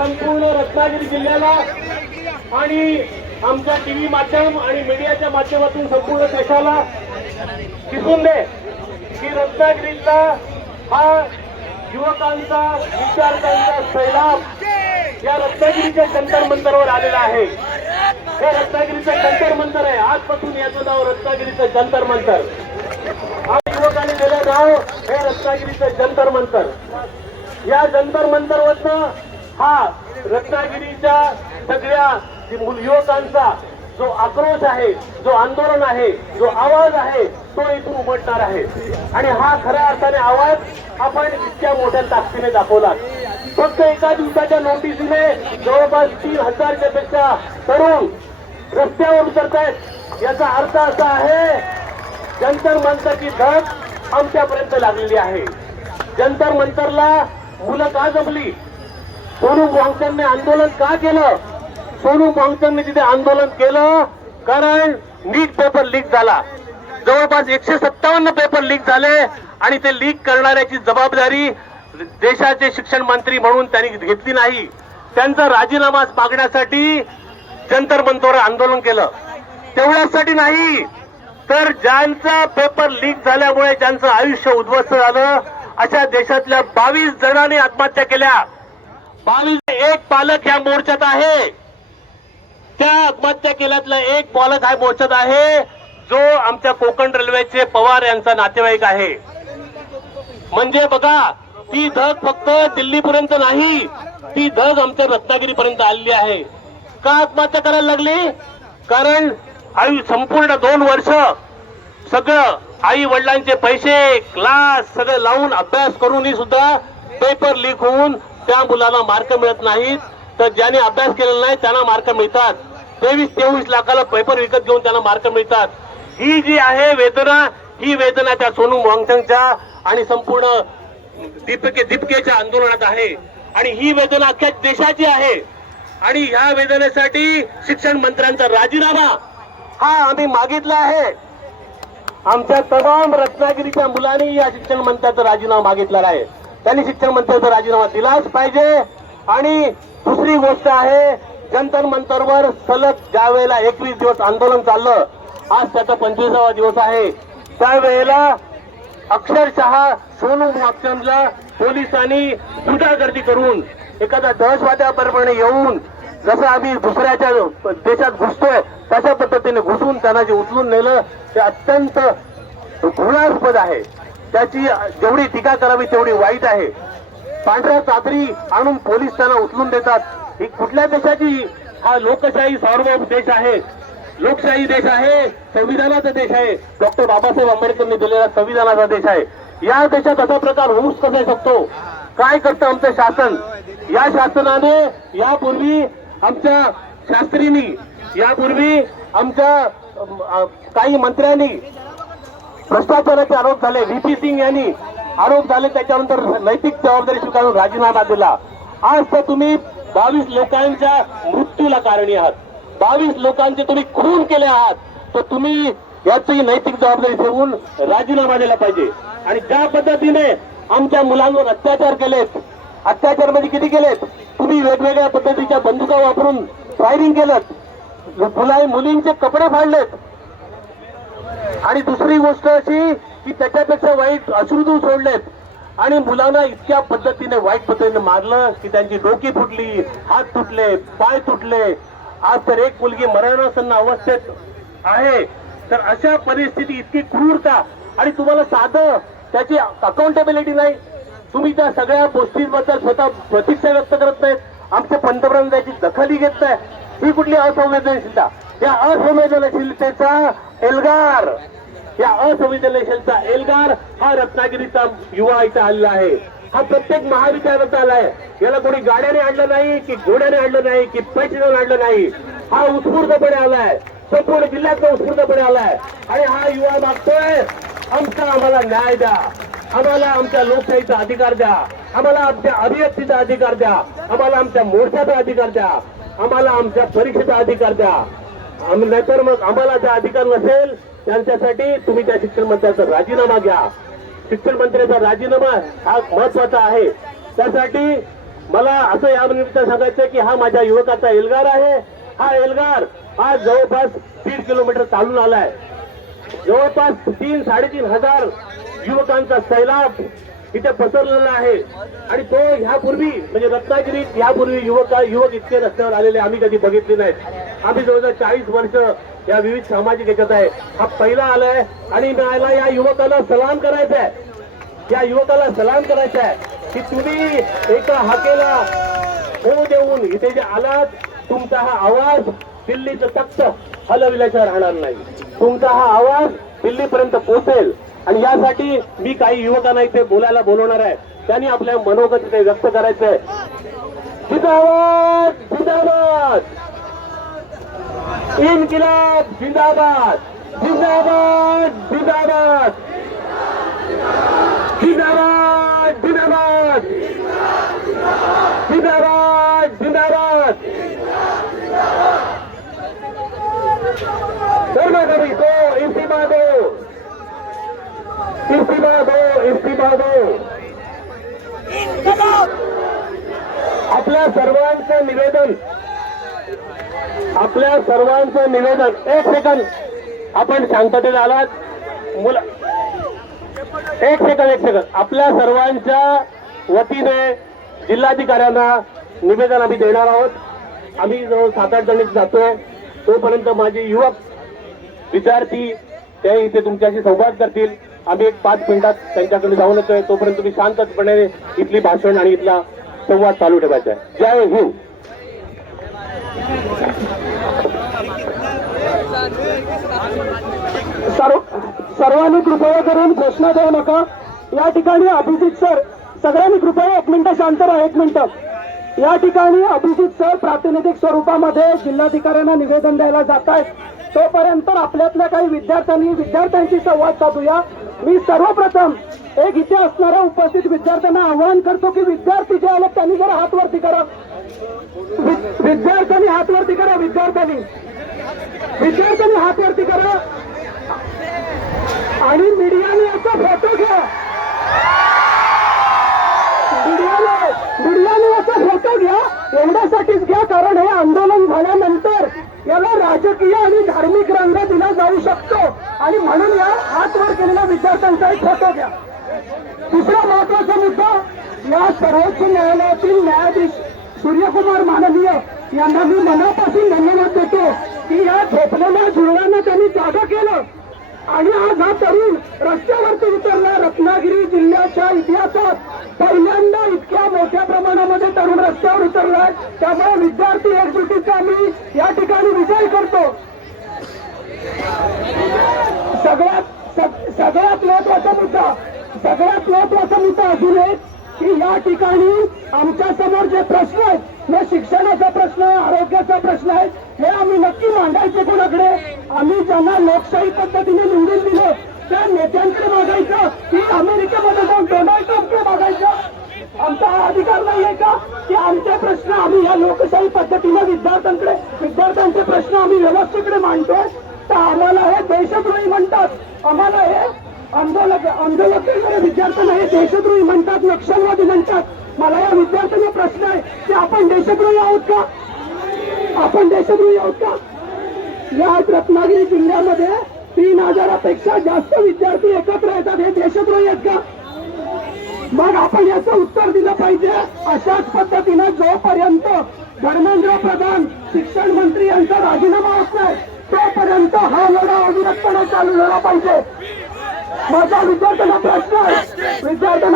संपूर्ण रत्नागिरी जिल्ह्याला आणि आमच्या टीव्ही माध्यम आणि मीडियाच्या माध्यमातून संपूर्ण देशाला दिसून दे की रत्नागिरीचा हा युवकांचा विचारकांचा सैलाब या रत्नागिरीच्या जंतर मंतरवर आलेला आहे। हे रत्नागिरीचं जंतर मंतर आहे। आजपासून याचं नाव रत्नागिरीचं जंतर मंतर। आज युवकांनी दिलं नाव हे रत्नागिरीचं जंतर मंतर। या जंतर मंतरवरनं हा रत्नागिरीच्या सगळ्या युवकांचा जो आक्रोश आहे, जो आंदोलन आहे, जो आवाज आहे तो इथून उमटणार आहे। आणि हा खऱ्या अर्थाने आवाज आपण इतक्या मोठ्या ताकदीने दाखवला। फक्त एका दिवसाच्या नोटीसीने जवळपास 3000च्या पेक्षा तरुण रस्त्यावर उतरत आहेत। याचा अर्थ असा आहे जंतर मंतरची धग आमच्यापर्यंत लागलेली आहे। जंतर मंतरला मुलं का जमली? सोनू वांगचुकने आंदोलन का केलं? सोनू वांगचुकने तिथे आंदोलन केलं कारण नीट पेपर लीक झाला। जवळपास 157 पेपर लीक झाले आणि ते लीक करणाऱ्याची जबाबदारी देशाचे शिक्षण मंत्री म्हणून त्यांनी घेतली नाही। त्यांचा राजीनामा मागण्यासाठी जंतर मंतरवर आंदोलन केलं। तेवढ्यासाठी नाही तर ज्यांचा पेपर लीक झाल्यामुळे ज्यांचं आयुष्य उद्ध्वस्त झालं अशा देशातल्या 22 जणांनी आत्महत्या केल्या। 22 एक पालक या मोर्चात आहे। त्या आत्महत्या केल्यातला एक पालक हा मोर्चात आहे जो आमच्या कोकण रेल्वेचे पवार यांचा नातेवाईक आहे। म्हणजे बघा ती धग फक्त दिल्लीपर्यंत नाही, ती धग आमच्या रत्नागिरीपर्यंत आलेली आहे। का आत्महत्या करायला लागली? कारण संपूर्ण 2 वर्ष सगळं आई वडिलांचे पैसे क्लास सगळं लावून अभ्यास करूनही सुद्धा पेपर लीक होऊन त्या मुलांना मार्क मिळत नाहीत। तर ज्यांनी अभ्यास केलेला नाही त्यांना मार्क मिळतात। 23-23 लाखाला पेपर विकत घेऊन त्यांना मार्क मिळतात। ही जी आहे वेदना, ही वेदना त्या सोनू वांगचुकच्या आणि संपूर्ण दीपकेच्या आंदोलनात आहे आणि ही वेदना अख्ख्या देशाची आहे। आणि ह्या वेदनेसाठी शिक्षण मंत्र्यांचा राजीनामा हा आम्ही मागितला आहे। आमच्या तमाम रत्नागिरीच्या मुलांनी या शिक्षण मंत्र्याचा राजीनामा मागितलेला आहे। त्यांनी शिक्षण मंत्र्याचा राजीनामा दिलाच पाहिजे। आणि दुसरी गोष्ट आहे जंतर मंतरवर सलग ज्या वेळेला 21 दिवस आंदोलन चाललं, आज त्याचा 25वा दिवस आहे, त्यावेळेला अक्षरशः सोनू वांगचुकला पोलिसांनी गुंडागर्दी करून एखाद्या दहशतवाद्याप्रमाणे येऊन जसं आम्ही दुसऱ्याच्या देशात घुसतोय तशा पद्धतीने घुसून त्यांना जे उचलून नेलं ते अत्यंत घृणास्पद आहे। त्याची जेवढी टीका करावी तेवढी वाईट आहे। पांढऱ्या चादरी आणून पोलीस त्यांना उचलून देतात। ही कुठल्या देशाची? हा लोकशाही सार्वभौम देश आहे, लोकशाही देश आहे, संविधानाचा देश आहे, डॉक्टर बाबासाहेब आंबेडकरांनी दिलेला संविधानाचा देश आहे। या देशात असा प्रकार होऊच कसा शकतो? काय करतं आमचं शासन? या शासनाने यापूर्वी आमच्या शास्त्रींनी, यापूर्वी आमच्या काही मंत्र्यांनी भ्रष्टाचाराचे आरोप झाले, व्हीपी सिंग यांनी आरोप झाले, त्याच्यानंतर नैतिक जबाबदारी स्वीकारून राजीनामा दिला। आज तर तुम्ही 22 लोकांच्या मृत्यूला कारणी आहात, 22 लोकांचे तुम्ही खून केले आहात, तर तुम्ही याची नैतिक जबाबदारी घेऊन राजीनामा दिला पाहिजे। आणि ज्या पद्धतीने आमच्या मुलांवर अत्याचार केलेत, अत्याचार मध्ये किती केलेत तुम्ही? वेगवेगळ्या पद्धतीच्या बंदुका वापरून फायरिंग केलं, मुलींचे कपडे फाडलेत। आणि दुसरी गोष्ट अशी की त्याच्यापेक्षा वाईट अश्रुधू सोडलेत आणि मुलांना इतक्या पद्धतीने वाईट पद्धतीने मारलं की त्यांची डोकी फुटली, हात तुटले, पाय तुटले। आज तर एक मुलगी मरणासन्न अवस्थेत आहे। तर अशा परिस्थिती, इतकी क्रूरता आणि तुम्हाला साधं त्याची अकाउंटेबिलिटी नाही। तुम्ही त्या सगळ्या गोष्टींबद्दल स्वतः प्रतिक्षा व्यक्त करत नाहीत। आमचे पंतप्रधान त्याची दखलही घेत नाही। ही कुठली असंवेदनशीलता? या असंवेदनशीलतेचा एल्गार, या असंवेदनशीलतेचा एल्गार हा रत्नागिरीचा युवा इथं आलेला आहे। हा प्रत्येक महाविद्यालयात आलाय। याला कोणी गाड्याने आणलं नाही की घोड्याने आणलं नाही की पैशाने आणलं नाही। हा उत्स्फूर्तपणे आलाय, संपूर्ण जिल्ह्यात उत्स्फूर्तपणे आलाय आणि हा युवा मागतोय आम्हाला न्याय द्या, आम्हाला आमच्या लोकशाहीचा अधिकार द्या, आम्हाला आमच्या अभिव्यक्तीचा अधिकार द्या, आम्हाला आमच्या मोर्चाचा अधिकार द्या, आम्हाला आमच्या परीक्षेचा अधिकार द्या। नाहीतर मग आम्हाला जो अधिकार नसेल त्यांच्यासाठी तुम्ही त्या शिक्षण मंत्र्याचा राजीनामा घ्या। शिक्षण मंत्र्याचा राजीनामा हा महत्वाचा आहे। त्यासाठी मला असं या निमित्त सांगायचं की हा माझ्या युवकाचा एल्गार आहे. हा एल्गार आज जवळपास 1.5 किलोमीटर चालून आलाय. जवळपास 3-3.5 युवकांचा सैलाब इथे पसरलेला आहे. आणि तो ह्यापूर्वी म्हणजे रत्नागिरीत ह्यापूर्वी युवक इतके रस्त्यावर आलेले आम्ही कधी बघितले नाहीत. आम्ही जवळजवळ 40 वर्ष या विविध सामाजिक याच्यात आहे. हा पहिला आलाय आणि मला या युवकाला सलाम करायचा आहे. या युवकाला सलाम करायचा आहे की तुम्ही एका हाकेला होऊ देऊन इथे जे आलात, तुमचा हा आवाज दिल्लीचं तख्त हलविल्याशिवाय राहणार नाही. तुमचा हा आवाज दिल्लीपर्यंत पोहोचेल. आणि यासाठी मी काही युवकांना इथे बोलायला बोलवणार आहे. त्यांनी आपल्या मनोगत इथे व्यक्त करायचं आहे. जिंदाबाद जिंदाबाद, इन्किलाब जिंदाबाद जिंदाबाद जिंदाबाद जिंदाबाद जिंदाबाद जिंदाबाद जिंदाबाद. धर्मगरी दो, इस्तीफा दो, इस्तीफा दो, इस्तीफा दो. आपल्या सर्वांचं निवेदन, आपल्या सर्वांचं निवेदन. एक सेकंद, आपण शांततेत आलात. मुलं एक सेकंद. आपल्या सर्वांच्या वतीने जिल्हाधिकाऱ्यांना निवेदन आम्ही देणार आहोत. आम्ही जवळ 7-8 जण जातोय. तोपर्यंत माझे युवक विद्यार्थी ते इथे तुमच्याशी संवाद करतील. आम्ही एक 5 मिनिटात त्यांच्याकडे जाऊन येतोय. तोपर्यंत तुम्ही शांतपणे इथली भाषण आणि इथला संवाद चालू ठेवायचा आहे. जय हिंद. सर्वांनी कृपया करून घोषणा देऊ नका. या ठिकाणी अभिजित सर, सगळ्यांनी कृपया 1 मिनिट शांत राहा. 1 मिनिट. या ठिकाणी अभिजित सर प्रातिनिधिक स्वरूपामध्ये जिल्हाधिकाऱ्यांना निवेदन द्यायला जात आहेत. तोपर्यंत आपल्यातल्या काही विद्यार्थ्यांशी संवाद साधूया. मी सर्वप्रथम एक इथे असणाऱ्या उपस्थित विद्यार्थ्यांना आवाहन करतो की विद्यार्थी जे आले त्यांनी जरा हात वरती करा. विद्यार्थ्यांनी हात वरती करा. विद्यार्थ्यांनी हात वरती करा. आणि मीडियाने याचा फोटो घ्या. मीडियाने याचा फोटो घ्या. एवढ्यासाठीच घ्या कारण हे आंदोलन झाल्यानंतर याला राजकीय आणि धार्मिक रंग दिला जाऊ शकतो. आणि म्हणून या हात वर केलेल्या विद्यार्थ्यांचा एक फोटो घ्या. दुसरा महत्वाचा मुद्दा, या सर्वोच्च न्यायालयातील न्यायाधीश सूर्यकुमार माननीय यांना मी मनापासून धन्यवाद देतो की या झोपलेल्या झुरळांना त्यांनी जागा केलं आणि आज हा तरुण रस्त्यावरती उतरला. रत्नागिरी जिल्ह्याच्या इतिहासात पहिल्यांदा इतक्या मोठ्या प्रमाणामध्ये तरुण रस्त्यावर उतरलाय. त्यामुळे विद्यार्थी एकजुटीचा मी या ठिकाणी विजय करतो. सगळ्यात महत्वाचा मुद्दा अजून एक की या ठिकाणी आमच्या समोर जे प्रश्न आहेत, हे शिक्षणाचा प्रश्न आहे, आरोग्याचा प्रश्न आहे, हे आम्ही नक्की मांडायचे कोणाकडे. आम्ही ज्यांना लोकशाही पद्धतीने निवडून दिलं त्या नेत्यांकडे मागायचं की अमेरिकेमध्ये जाऊन डोनाल्ड ट्रम्पकडे मागायचं. आमचा हा अधिकार नाहीये का की आमचे प्रश्न आम्ही या लोकशाही पद्धतीने विद्यार्थ्यांचे प्रश्न आम्ही व्यवस्थेकडे मांडतोय. तर आम्हाला हे देशद्रोही म्हणतात. आम्हाला हे आंदोलक विद्यार्थ्यांना हे देशद्रोही म्हणतात, नक्षलवादी म्हणतात. मला या विद्यार्थ्यांना प्रश्न आहे की आपण देशद्रोही आहोत का? आपण देशद्रोही आहोत का? या रत्नागिरी जिल्ह्यामध्ये 3000पेक्षा जास्त विद्यार्थी एकत्र येतात. हे देशद्रोही आहेत का? मग आपण याचं उत्तर दिलं पाहिजे. अशाच पद्धतीनं जोपर्यंत धर्मेंद्र प्रधान शिक्षण मंत्री यांचा राजीनामा होत नाही तोपर्यंत हा लढा अविरतपणे चालू झाला पाहिजे. माझा विद्यार्थ्यांना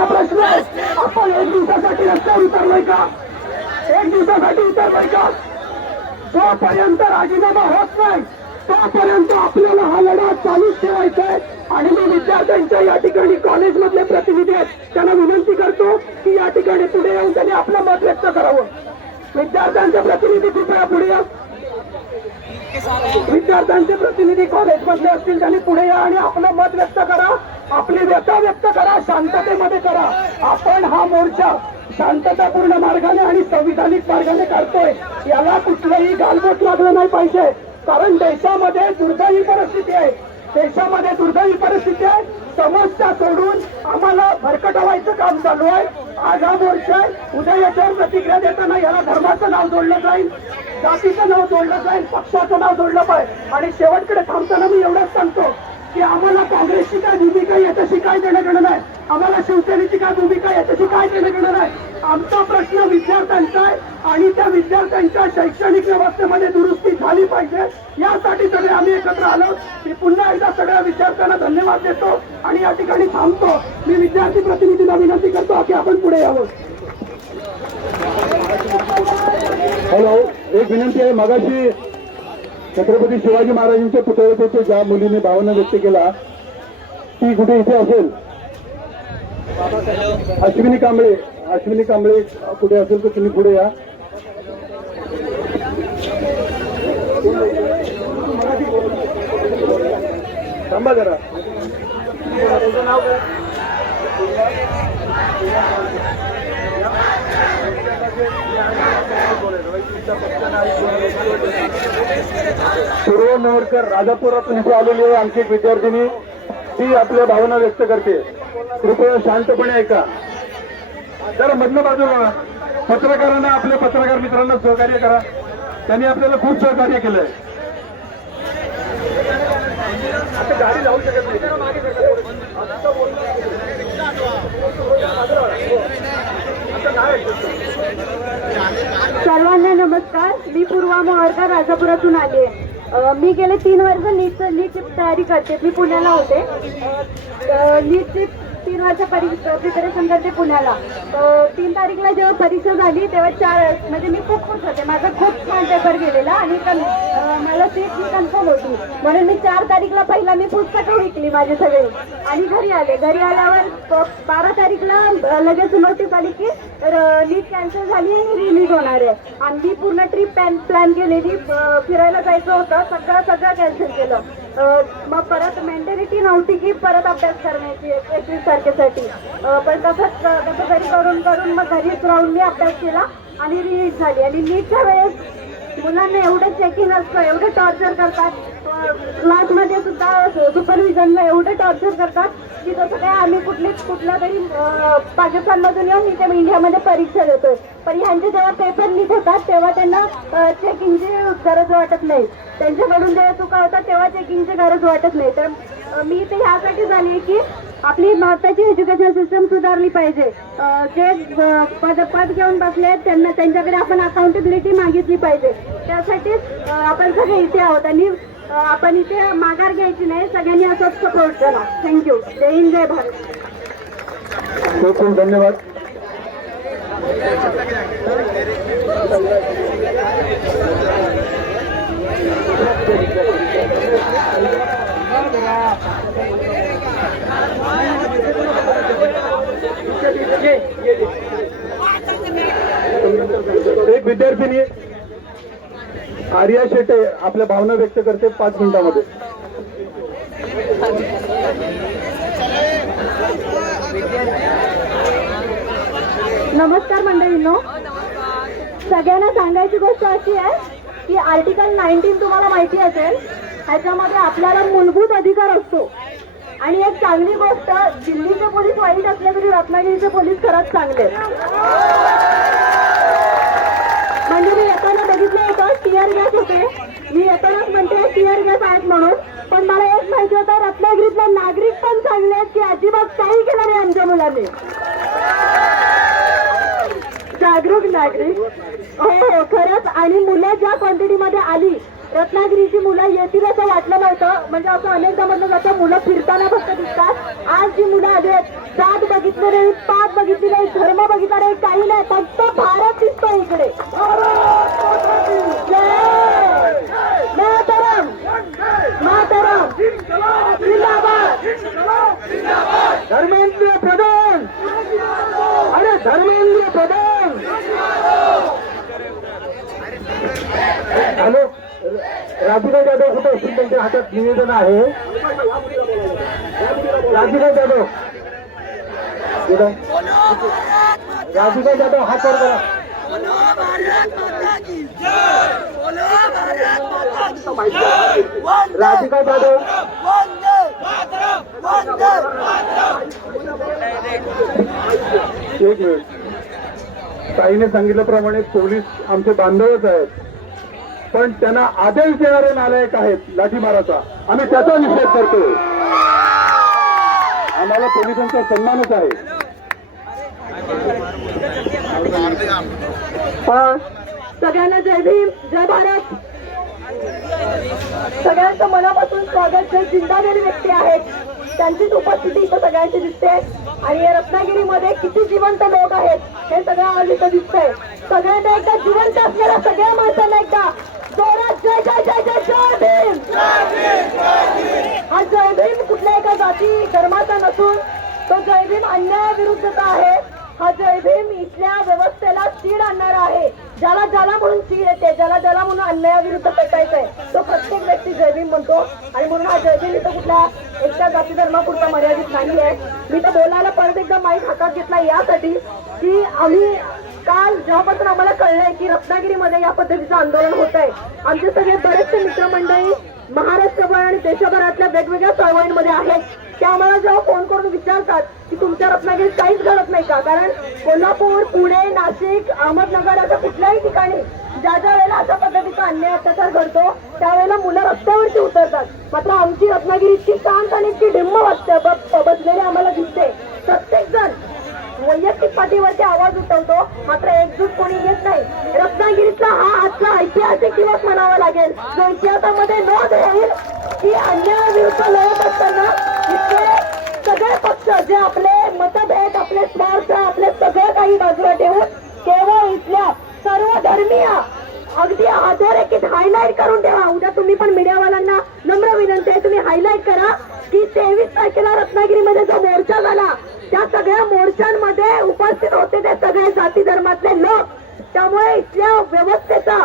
प्रश्न आहे, आपण 1 दिवसासाठी रस्त्यावर उतरलोय का? 1 दिवसासाठी उतरलोय का? जोपर्यंत राजीनामा होत नाही तोपर्यंत आपल्याला हा लढा चालूच ठेवायचा आहे. आणि मी विद्यार्थ्यांच्या या ठिकाणी कॉलेजमधले प्रतिनिधी आहेत त्यांना विनंती करतो की या ठिकाणी पुढे येऊन त्यांनी आपलं मत व्यक्त करावं. विद्यार्थ्यांचे प्रतिनिधी कृपया पुढे या. विद्यार्थ्यांचे प्रतिनिधी कॉलेजमधले असतील त्यांनी पुढे या आणि आपलं मत व्यक्त करा. आपली व्यथा व्यक्त करा. शांततेमध्ये करा. आपण हा मोर्चा शांततापूर्ण मार्गाने आणि संविधानिक मार्गाने काढतोय. याला कुठलंही गालबोट लागलं नाही पाहिजे. कारण देशामध्ये दुर्दैवी परिस्थिती आहे. देशामध्ये दुर्दैवी परिस्थिती आहे, समस्या सोडून आम्हाला भरकटवायचं काम चालू आहे. आज हा मोर्चा आहे, उद्या याच्यावर प्रतिक्रिया देताना याला धर्माचं नाव जोडलं जाईल, जातीचं नाव जोडलं जाईल, पक्षाचं नाव जोडलं पाहिजे. आणि शेवटकडे थांबताना मी एवढंच सांगतो की आम्हाला काँग्रेसची काय भूमिका याच्याशी काय देणं घेणं नाही, आम्हाला शिवसेनेची काय भूमिका याच्याशी काय देणं घेणं नाही. आमचा प्रश्न विद्यार्थ्यांचा आहे आणि त्या विद्यार्थ्यांच्या शैक्षणिक व्यवस्थेमध्ये दुरुस्ती झाली पाहिजे, यासाठी सगळे आम्ही एकत्र आलो. मी पुन्हा एकदा सगळ्या विद्यार्थ्यांना धन्यवाद देतो आणि या ठिकाणी थांबतो. मी विद्यार्थी प्रतिनिधींना विनंती करतो की आपण पुढे यावं. हॅलो, एक विनंती आहे. मगाशी छत्रपती शिवाजी महाराजांच्या पुतळ्याचे ज्या मुलीने भावना व्यक्त केला ती कुठे इथे असेल, अश्विनी कांबळे कुठे असेल तर तुम्ही पुढे या. थांबा जरा. पूर्व मोहोळकर राजापुरातून इथे आलेली आहे आणखी एक विद्यार्थिनी, ती आपल्या भावना व्यक्त करते. कृपया शांतपणे ऐका. जरा मधलं बाजूला. पत्रकारांना, आपल्या पत्रकार मित्रांना सहकार्य करा, त्यांनी आपल्याला खूप सहकार्य केलंय. आता गाडी लावू शकत नाही. सर्वांना नमस्कार. मी पूर्वा मोहोळकर राजापुरातून आली आहे. मी गेले 3 वर्ष नीटची तयारी करते. मी पुण्याला होते. नीटची 3 वर्ष प्रिपरेशन करते पुण्याला. 3 तारीखला जेव्हा परीक्षा झाली तेव्हा म्हणजे मी खूप खुश होते. माझा खूप छान पेपर गेलेला आणि मला सीट कन्फर्म होती, म्हणून मी 4 तारीखला पहिला मी पुस्तकं विकली माझे सगळे आणि घरी आले. घरी आल्यावर 12 तारीखला लगेच नोटीस आली की नीट कॅन्सल झाली आणि रिलीज होणार आहे. आणि मी पूर्ण ट्रिप प्लॅन केलेली, फिरायला जायचं होतं, सगळं कॅन्सल केलं. मग परत मेंटॅलिटी नव्हती की परत अभ्यास करण्याची 21 तारखेसाठी. पण कसं घरी करून मग घरीच राहून मी अभ्यास केला आणि रिलीज झाली. आणि नीटच्या वेळेस मुलांना एवढं चेकिंग असतं, एवढं टॉर्चर करतात, क्लासमध्ये सुद्धा सुपरविजनला एवढं टॉर्चर करतात की जसं काय आम्ही कुठल्या तरी पाकिस्तानमधून येऊन इथे इंडियामध्ये परीक्षा देतोय. पण ह्यांचे जेव्हा पेपर लीक होतात तेव्हा त्यांना चेकिंगची गरज वाटत नाही. त्यांच्याकडून जेव्हा चुका होतात तेव्हा चेकिंगची गरज वाटत नाही. तर मी इथे ह्यासाठी झाली की आपली भारताची एज्युकेशन सिस्टम सुधारली पाहिजे. जे पद घेऊन बसले आहेत त्यांच्याकडे आपण अकाउंटेबिलिटी मागितली पाहिजे. त्यासाठीच आपण सगळे इथे आहोत आणि आपण इथे माघार घ्यायची नाही, सगळ्यांनी असंच सपोर्ट करा. थँक्यू. जय हिंद, जय भारत. खूप खूप धन्यवाद. एक विद्यार्थिनी आर्या शेटे आपल्या भावना व्यक्त करते 5 मिनिटांमध्ये. नमस्कार मंडळींनो. सगळ्यांना सांगायची गोष्ट अशी आहे की आर्टिकल 19 तुम्हाला माहिती असेल, ह्याच्यामध्ये आपल्याला मूलभूत अधिकार असतो. आणि एक चांगली गोष्ट, दिल्लीचे पोलीस वाईट असले तरी रत्नागिरीचे पोलीस खरंच चांगले. म्हणजे मी येताना बघितलं होतं टीयर गॅस होते, मी येतानाच म्हणते टीयर गॅस आहेत म्हणून, पण मला एक माहिती होतं रत्नागिरीतले नागरिक पण चांगले आहेत की अजिबात काही केलं नाही आमच्या मुलांनी. जागरूक नागरिक. हो खरंच. आणि मुलं ज्या क्वांटिटीमध्ये आली, रत्नागिरीची मुलं येतील असं वाटलं नव्हतं. म्हणजे असं अनेकदा म्हटलं जातं मुलं फिरताना फक्त दिसतात. आज जी मुलं आली आहेत, जात बघितली नाही, पात बघितली नाही, धर्म बघितला नाही, काही नाही, फक्त भारत दिसतो इकडे. मातरम मातरम जिंदाबाद. धर्मेंद्र प्रधान, अरे धर्मेंद्र प्रधान. हॅलो, राधिका जाधव कुठे असतील? त्यांच्या हातात निवेदन आहे. राधिका जाधव, राधिका जाधव हात वर करा. राधिका जाधव एक मिनिट. ताईने सांगितल्याप्रमाणे पोलीस आमचे बांधवच आहेत, पण त्यांना आदेश देणारे नालायक आहेत लाठीमाराचा. आम्ही त्याचा निषेध करतो. आम्हाला पोलिसांचा सन्मानच आहे. सगळ्यांना जय भीम, जय भारत. सगळ्यांचं मनापासून स्वागत. जे जिंदादिल व्यक्ती आहेत त्यांचीच उपस्थिती इथं सगळ्यांची दिसते. आणि या रत्नागिरीमध्ये किती जिवंत लोक आहेत हे सगळं आज इथं दिसतंय. सगळ्यांना एकदा जिवंत असलेल्या सगळ्या माणसांना एकदा जोरात जय जय जय जय जय भीम. हा जय भीम कुठल्या एका जाती धर्माचा नसून तो जय भीम अन्यायाविरुद्धचा आहे. हा जय भीम इथल्या व्यवस्थेला चीड आणणारा आहे. ज्याला ज्याला म्हणून चीड येते, ज्याला ज्याला म्हणून अन्यायाविरुद्ध पेटायचंय तो प्रत्येक व्यक्ती जय भीम म्हणतो. आणि म्हणून हा जय भीम इथं कुठल्या एकट्या जाती धर्मापुरता मर्यादित नाहीये. मी तर बोलायला परत एकदा माईक हातात घेतला यासाठी की आम्ही काल जेव्हापासून आम्हाला कळलंय की रत्नागिरीमध्ये या पद्धतीचं आंदोलन होत आहे, आमचे सगळे बरेचसे मित्रमंडळी महाराष्ट्रभर आणि देशभरातल्या वेगवेगळ्या चळवळींमध्ये आहेत. ते आम्हाला जेव्हा फोन करून विचारतात की तुमच्या रत्नागिरीत काहीच घडत नाही का, कारण कोल्हापूर, पुणे, नाशिक, अहमदनगर अशा कुठल्याही ठिकाणी ज्या ज्या वेळेला अशा पद्धतीचा अन्याय अत्याचार घडतो त्यावेळेला मुलं रस्त्यावरती उतरतात. मात्र आमची रत्नागिरी इतकी शांत आणि इतकी ढिम्म बसलेली आम्हाला दिसते. प्रत्येक जण वैयक्तिक पातळीवरती आवाज उठवतो, मात्र एकजूट कोणी येत नाही. रत्नागिरीतला हा आजचा ऐतिहासिक दिवस म्हणावा लागेल, जो इतिहासामध्ये नोंद होईल की अन्यायाविरुद्ध लढत असताना इथले सगळे पक्ष जे आपले मतभेद, आपले स्वार्थ, आपले सगळं काही बाजूला ठेवून केवळ इथल्या सर्व धर्मीय अगदी अधोरेखित हायलाईट करून ठेवा. उद्या तुम्ही पण मीडियावाल्यांना नम्र विनंती आहे, तुम्ही हायलाईट करा की 23 तारखेला रत्नागिरीमध्ये जो मोर्चा झाला त्या सगळ्या मोर्चांमध्ये उपस्थित होते ते सगळे जाती धर्मातले लोक. त्यामुळे इथल्या व्यवस्थेचा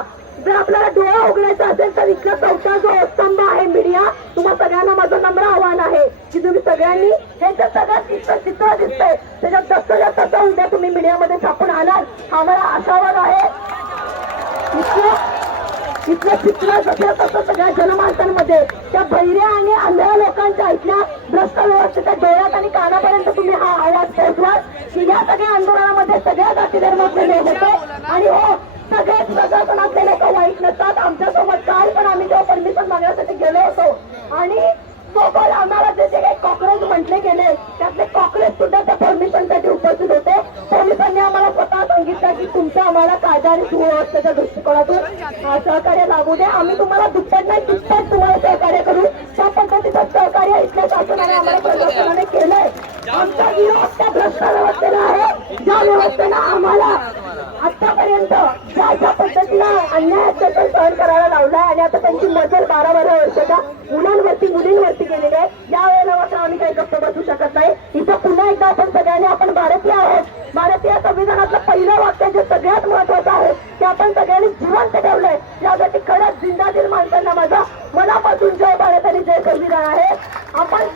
जर आपल्याला डोळा उघडायचा असेल तर इथला चौथा जो स्तंभ आहे मीडिया, तुम्हा सगळ्यांना माझं नम्र आव्हान आहे की तुम्ही सगळ्यांनी हे जे सगळं चित्र दिसतंय त्याच्यात जसं तसं उद्या तुम्ही मीडियामध्ये छापून आलाल हा मला आशावाद आहे. इथलं चित्र जसं तसं सगळ्या जनमानसांमध्ये त्या बहिऱ्या आणि आंधळ्या लोकांच्या इथल्या भ्रष्ट व्यवस्थेच्या डोळ्यात आणि कानापर्यंत तुम्ही हा आवाज पोहोचवा की या सगळ्या आंदोलनामध्ये सगळ्या जाती धर्मातले लोक होते. आणि हो, सगळेच प्रशासनातले लोक वाईट नसतात. आमच्यासोबत काल पण आम्ही जेव्हा परमिशन मागण्यासाठी गेलो होतो आणि सोबत आम्हाला जे काही कॉक्रोच म्हटले गेले त्यातले कॉक्रोच सुद्धा त्या परमिशनसाठी उपस्थित होते. पोलिसांनी आम्हाला स्वतः सांगितलं की तुमचं आम्हाला कायदा आणि सुव्यवस्थेच्या दृष्टिकोनातून सहकार्य लागू दे. आम्ही तुम्हाला दुप्पट नाही तिप्पट तुम्हाला सहकार्य करू. त्या पद्धतीचं सहकार्य इथल्या शासनाने आम्हाला प्रशासनाने केलंय. आमचा विरोध त्या भ्रष्ट व्यवस्थेला आहे, ज्या व्यवस्थेनं आम्हाला आतापर्यंत ज्या पद्धतीनं अन्याय अत्याचार सहन करायला लावलाय आणि आता त्यांची मजल 12-12 वर्षाच्या मुलींवरती गेलेली आहे. या वेळेला मात्र आम्ही काही गप्प बसू शकत नाही. इथं पुन्हा एकदा आपण सगळ्यांनी आपण भारतीय आहोत. भारतीय संविधानातलं पहिलं वाक्य जे सगळ्यात महत्वाचं आहे ते आपण सगळ्यांनी जिवंत ठेवलंय. यासाठी खरंच जिंदादिल माणसांना माझा मनापासून जय भारत आणि जय संविधान आहे. आपण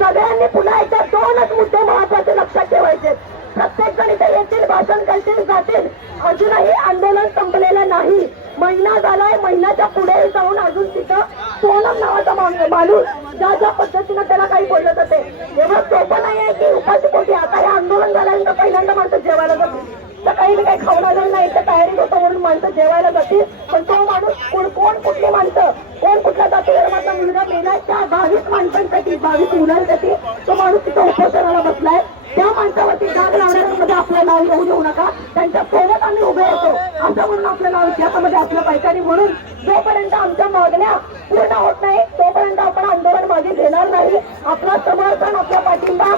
सगळ्यांनी पुन्हा एकदा 2च मुद्दे महत्वाचे लक्षात ठेवायचे. प्रत्येक जण इथे येतील, भाषण करतील, जातील. अजूनही आंदोलन संपलेलं नाही. महिना झालाय, महिन्याच्या पुढे जाऊन अजून तिथं सोनम नावाचा माणूस ज्या पद्धतीनं त्याला काही बोललं जाते एवढं सोपं नाहीये की उपाशीपोटी आता हे आंदोलन झाल्यानंतर पहिल्यांदा माणसं जेवायला जातील. सकाळी काही खावणार नाही तर तयारीत होतं म्हणून माणसं जेवायला जातील. पण तो माणूस कोण कुठली माणसं, कोण कुठल्या जाती धर्माचा मुलगा मेलाय त्या 22 माणसांसाठी, 22 मुलांसाठी तो माणूस तिथं उपोषणाला बसलाय. त्या माणसावरती डाग लावण्यामध्ये आपलं नाव येऊ देऊ नका. त्यांच्या सोबत आम्ही उभे होतो असं म्हणून आपलं नाव इतिहासामध्ये असलं पाहिजे. आणि म्हणून जोपर्यंत आमच्या मागण्या पूर्ण होत नाही तोपर्यंत आपण आंदोलन मागे घेणार नाही. आपला समर्थन, आपला पाठिंबा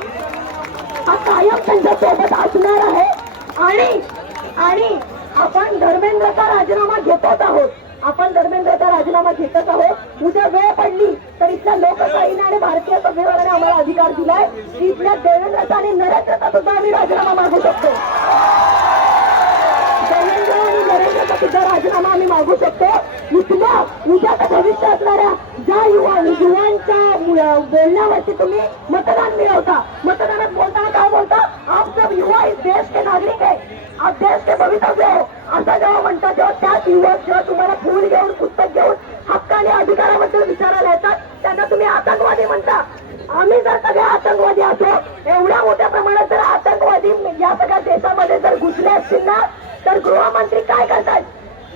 हा कायम त्यांच्या सोबत असणार आहे. आणि आपण धर्मेंद्रचा राजीनामा घेतच आहोत. उद्या वेळ पडली तर इथल्या लोकशाहीने आणि भारतीय संविधानाने आम्हाला अधिकार दिलाय की इथल्या देवेंद्रचा आणि नरेंद्रचा सुद्धा आम्ही राजीनामा मागू शकतो. देवेंद्र आणि नरेंद्रचा सुद्धा राजीनामा आम्ही मागू शकतो. इथल्या उद्याचं भविष्य असणाऱ्या ज्या युवांच्या बोलण्यावरती तुम्ही मतदान मिळवता. मतदानात बोलताना काय बोलता, आप सब युवा इस देश के नागरिक है, आप देश के भवितव्य हो असं जेव्हा म्हणतात तेव्हा त्याच युवक जेव्हा तुम्हाला फूल घेऊन पुस्तक घेऊन हक्काने अधिकाराबद्दल विचारायला तर गृहमंत्री काय करतात?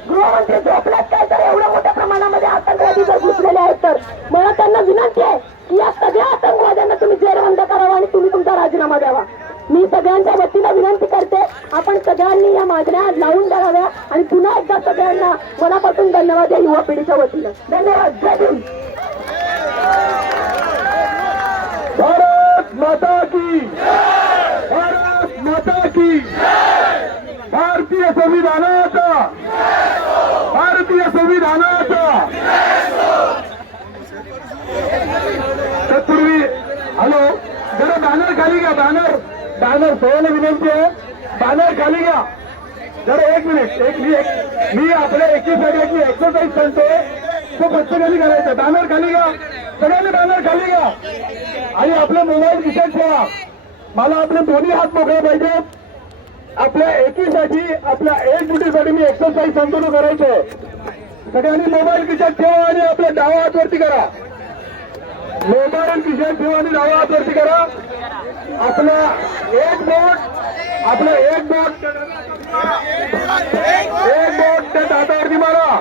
गृहमंत्री झोपल्यात काय? तर एवढ्या मोठ्या प्रमाणामध्ये आतंकवादी जर घुसलेले आहेत तर मला त्यांना विनंती आहे की या सगळ्या आतंकवाद्यांना तुम्ही जेरबंद करावा आणि तुम्ही तुमचा राजीनामा द्यावा. मी सगळ्यांच्या वतीनं विनंती करते, आपण सगळ्यांनी या मागण्या लावून धराव्या आणि पुन्हा एकदा सगळ्यांना मनापासून धन्यवाद या युवा पिढीच्या वतीनं. धन्यवाद. जय भीम. भारत माता की, भारत माता की. भारतीय संविधानाचा, भारतीय संविधानाचा. तत्पूर्वी हॅलो, जरा बॅनर खाली घ्या. बॅनर सगळ्यांना विनंती आहे, बॅनर खाली घ्या. जरा एक मिनिट. मी आपल्या एकीसाठी एक एक्सरसाइज सांगतोय, तो प्रत्येकाने करायचं. बॅनर खाली घ्या, सगळ्यांनी बॅनर खाली घ्या आणि आपला मोबाईल खिशात ठेवा. मला आपले दोन्ही हात मोकळे पाहिजेत. आपल्या एकीसाठी, आपल्या एकजुटीसाठी मी एक्सरसाइज सांगतो तो करायचं. सगळ्यांनी मोबाईल खिशात ठेवा आणि आपल्या डावा हात वरती करा. मोबाईल खिशात ठेवा आणि डावा हात वरती करा. आपला एक बोट त्या दातावरती मारा.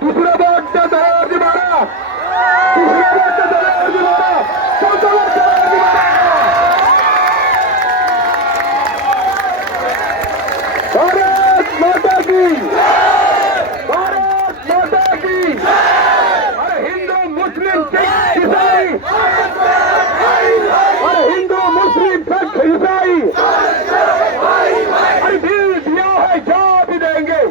दुसरं बोट त्या तळावरती मारा. तिसरं बोट त्या तळावरती मारा. चौथं बोट तळावरती मारा. भारत माता की, भारत माता की. अरे हिंदू मुस्लिम सिख ईसाई, अरे हिंदू मुस्लिम सिख ईसाई, अरे दिल दिया है जा भी देंगे,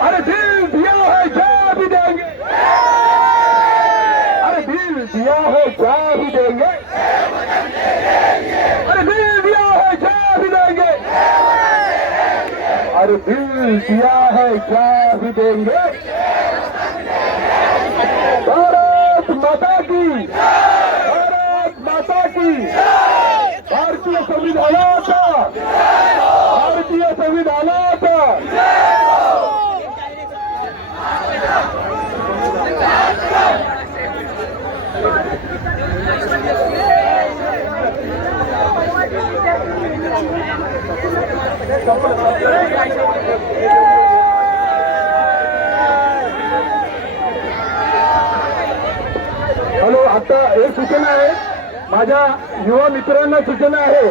अरे दिल दिया है जा भी देंगे, अरे दिल दिया है जा भी देंगे, अरे दिल दिया है जा भी देंगे, अरे दिल दिया है क्या भी देंगे. भारत माता की, भारत माता की. भारतीय संविधानाचा, भारतीय संविधानाचा. हॅलो, आता एक सूचना आहे, माझ्या युवा मित्रांना सूचना आहे.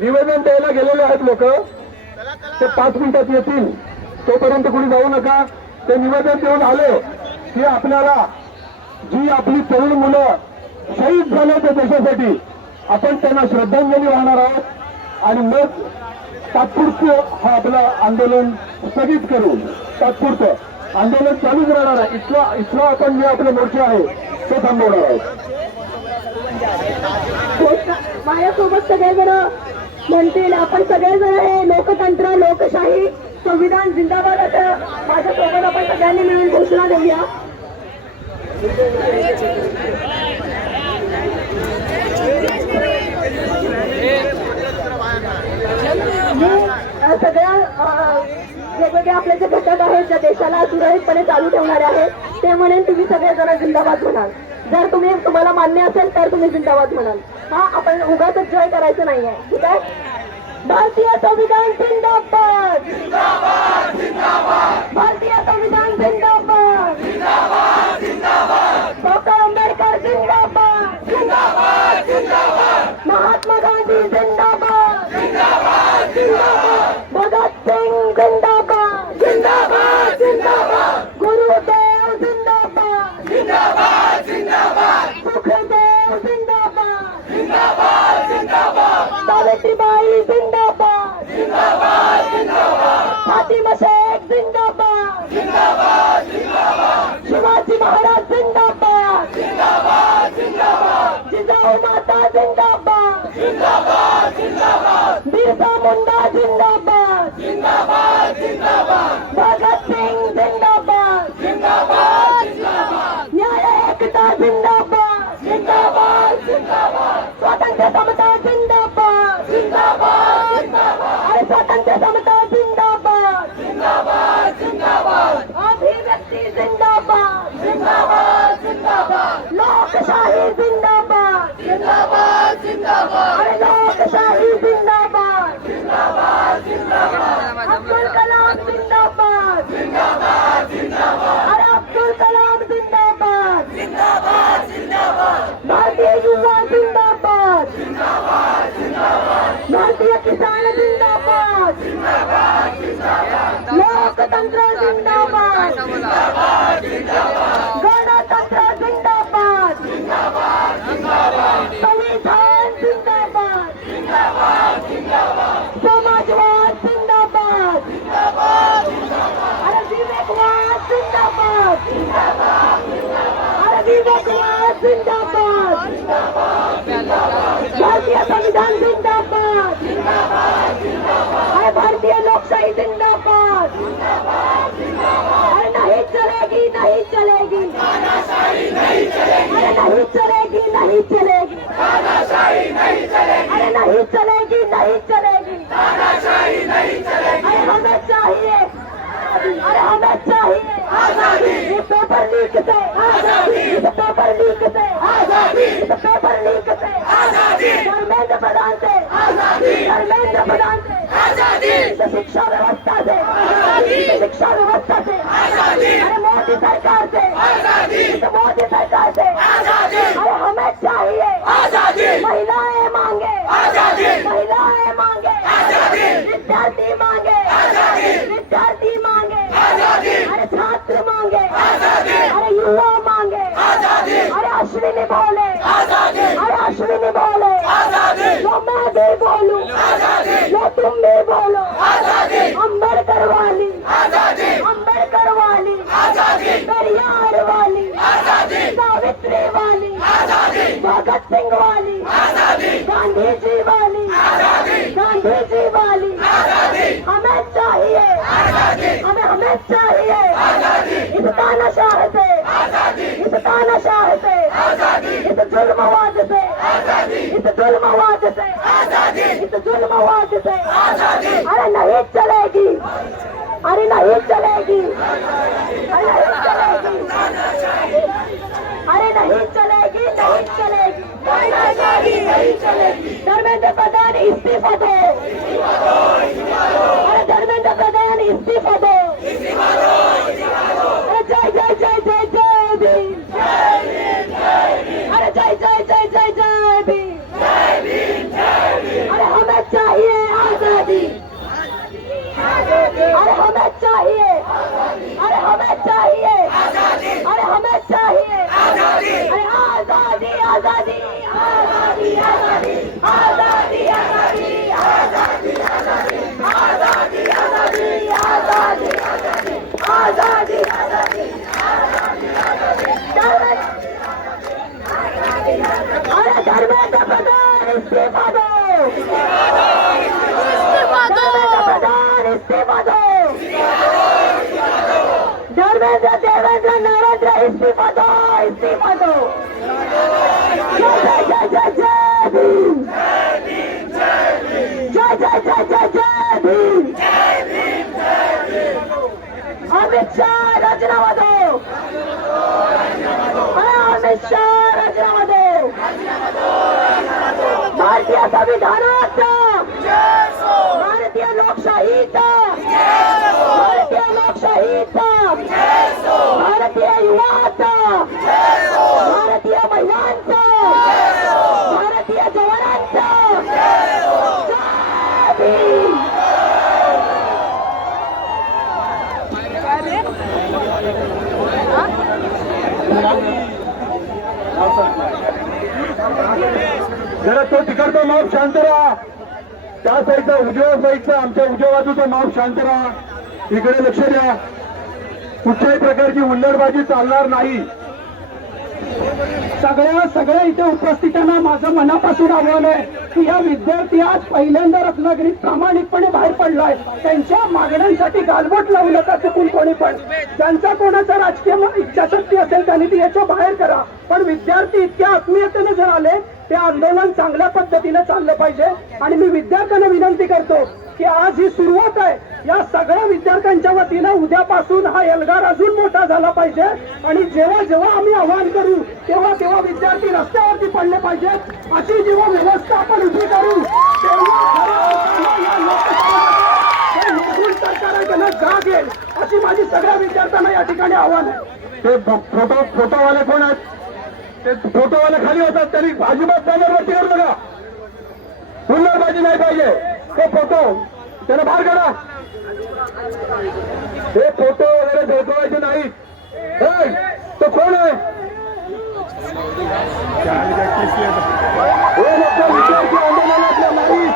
निवेदन द्यायला गेलेले आहेत लोक, ते 5 मिनिटात येतील. तोपर्यंत कोणी जाऊ नका. ते निवेदन देऊन आले की आपल्याला जी आपली तरुण मुलं शहीद झाले त्या देशासाठी आपण त्यांना श्रद्धांजली वाहणार आहोत आणि मग तात्पुरतं हा आपलं आंदोलन स्थगित करू. तात्पुरतं आंदोलन चालूच राहणार आहे. इथला आपण जे आपला मोर्चा आहे तो थांबवणार आहोत. माझ्यासोबत सगळेजण म्हणतील, आपण सगळेजण हे लोकतंत्र, लोकशाही, संविधान जिंदाबाद असं माझ्यासोबत आपण सगळ्यांनी मिळून घोषणा देऊया. सगळ्या वेगवेगळे आपले जे घटक आहेत, ज्या देशाला सुरळीतपणे चालू ठेवणारे आहेत, ते म्हणेन तुम्ही सगळेजण जिंदाबाद म्हणाल. जर तुम्हाला मान्य असेल तर तुम्ही जिंदाबाद म्हणाल. हा, आपण उगाच जय करायचं नाहीये. ठीक आहे. भारतीय संविधान जिंदाबाद, भारतीय संविधान जिंदाबाद, डॉक्टर आंबेडकर जिंदाबाद, महात्मा गांधी जिंदाबाद, भगत सिंग जिंदाबाद, गुरुदेव जिंदाबाद, सुखदेव जिंदाबाद, सावित्रीबाई जिंदाबाद, फातिमा शेख जिंदाबाद, शिवाजी महाराज जिंदाबाद, जिजाऊ माता जिंदाबाद, बिरसा मुंडा जिंदाबाद, भगत सिंग जिंदाबाद, न्याय एकता जिंदाबाद, स्वातंत्र्य समता जिंदाबाद, अरे स्वातंत्र्य समता जिंदाबाद, अभिव्यक्ती जिंदाबाद, लोकशाही जिंदाबाद, अरे लोकशाही जिंदाबाद, संविधान जिंदाबाद लोकतंत्र जिंदाबाद गणतंत्र जिंदाबाद संविधान जिंदाबाद समाजवाद जिंदाबाद अरे विवेकवाद जिंदाबाद अरे विवेकवाद जिंदाबाद भारतीय संविधान जिंदाबाद अरे भारतीय लोकशाही जिंदाबाद अरे नहीं चलेगी नहीं चलेगी अरे नहीं चलेगी नहीं चलेगी अरे नहीं चलेगी नहीं चलेगी अरे हमें चाहिए अरे हमें चाहिए आजादी इस पेपर लीक से आजादी इस पेपर लीक से आजादी इस पेपर लीक से आजादी धर्मेंद्र प्रधान से आजादी धर्मेंद्र प्रधान से आजादी शिक्षा व्यवस्था से आजादी शिक्षा व्यवस्था से आजादी अरे मोदी सरकार से आजादी मोदी सरकार से आजादी अरे हमें चाहिए आजादी महिलाएं मांगे आजादी महिलाएं मांगे आजादी विद्यार्थी मांगे आजादी विद्यार्थी मांगे आजादी अरे छात्र मांगे आजादी अरे युवा मांगे आजादी अरे अश्विनी बोले आजादी अरे अश्विनी बोले आजादी जो मैं भी बोलूं आजादी जो तुम भी बोलो आजादी अम्बेडकर वाली आजादी अम्बेडकर वाली आजादी पेरियार वाली आजादी सावित्री वाली आजादी भगत सिंह वाली आजादी गांधी जी वाली आजादी गांधी जी वाली आजादी हमें चाहिए आजादी हमें चाहिए आजादी इस तानाशाह से आजादी इस तानाशाह से आजादी इस जुल्मवाद से आजादी इस जुल्मवाद से आजादी इस जुल्मवाद से आजादी अरे नहीं चलेगी अरे नहीं चलेगी अरे नहीं चलेगी अरे नहीं चलेगी नहीं चलेगी नहीं चलेगी धर्मेंद्र प्रधान इस्तीफा दो अरे धर्मेंद्र प्रधान इस्तीफा दो अरे जय जय जय जय जय भीम अरे जय जय जय जय जय भीम अरे हमें चाहिए आजादी अरे हमें चाहिए अरे हमें चाहिए अरे हमें चाहिए अरे आजादी आजादी आजादी आजादी आजादी आजादी आजादी आजादी आजादी आजादी आजादी आजादी आजादी अरे धर्मेंद्र प्रधान इस्तीफा दो धर्मेंद्र प्रधान इस्तीफा दो धर्मेंद्र देवेंद्र नरेंद्र इस्तीफा दो जय जय जय जय जय भीम जय जय जय जय जय भीम अमित शाह राजीनामा दो अमित शाह राजीनामा दो भारतीय संविधानाचा भारतीय लोकशाहीचा भारतीय लोकशाहीचा भारतीय युवाचा भारतीय महिलांचा भारतीय जवानांचा जय भीम जरा तो तिकडचा माप शांत राहा त्या साईडचा उजव्या साईडचा आमच्या उजव्या बाजूचा माप शांत राहा इकडे लक्ष द्या कुठल्याही प्रकारची हुल्लडबाजी चालणार नाही सगळ्या इथे उपस्थितांना माझं मनापासून आव्हान आहे की या विद्यार्थी आज पहिल्यांदा रत्नागिरीत प्रामाणिकपणे बाहेर पडलाय त्यांच्या मागण्यांसाठी गालबोट लावू नका चुकून कोणी पण ज्यांचा कोणाचा राजकीय इच्छाशक्ती असेल त्यांनी ती याच्या बाहेर करा पण विद्यार्थी इतक्या आत्मीयतेने जर आले ते आंदोलन चांगल्या पद्धतीने चाललं पाहिजे आणि मी विद्यार्थ्यांना विनंती करतो की आज ही सुरुवात आहे या सगळ्या विद्यार्थ्यांच्या वतीनं उद्यापासून हा एल्गार अजून मोठा झाला पाहिजे आणि जेव्हा जेव्हा आम्ही आवाहन करू तेव्हा तेव्हा विद्यार्थी रस्त्यावरती पडले पाहिजेत अशी जेव्हा व्यवस्था आपण उभी करू तेव्हा सरकारला जाग येईल अशी माझी सगळ्या विद्यार्थ्यांना या ठिकाणी आव्हान आहे ते फोटोवाले कोण आहेत ते फोटोवाले खाली होतात तरी अजिबात बॅनरवरती करू नका हुल्लडबाजी नाही पाहिजे ते फोटो त्याला बाहेर काढा. ते फोटो वगैरे भेटवायचे नाहीत. तो कोण आहे? हे लोक विद्यार्थी आंदोलनातले नाही.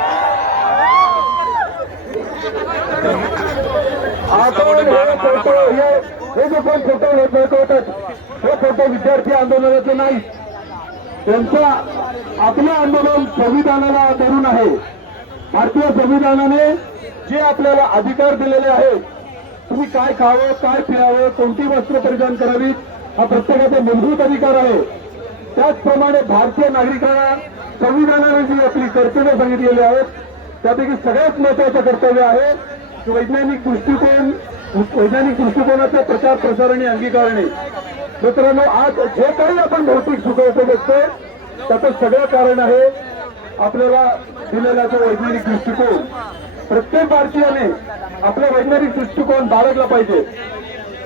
आपण हे जे पण फोटो भेटवतात हे फोटो विद्यार्थी आंदोलनाचे नाही. त्यांचा आपलं आंदोलन संविधानाला धरून आहे. भारतीय संविधानाने जे आपल्याला अधिकार दिलेले आहेत, तुम्ही काय खावं, काय पियावं, कोणती वस्त्र परिधान करावीत, हा प्रत्येकाचा मूलभूत अधिकार आहे. त्याचप्रमाणे भारतीय नागरिकांना संविधानाने जी आपली कर्तव्य सांगितलेली आहेत त्यापैकी सगळ्यात महत्वाचं कर्तव्य आहे की वैज्ञानिक दृष्टिकोनाचा प्रचार प्रसार आणि अंगीकारणे. मित्रांनो, आज जे काही आपण भौतिक सुखवतो बघतोय त्याचं सगळं कारण आहे आपल्याला दिलेला तो वैज्ञानिक दृष्टिकोन. प्रत्येक भारतीयाने आपला वैज्ञानिक दृष्टिकोन बाळगला पाहिजे.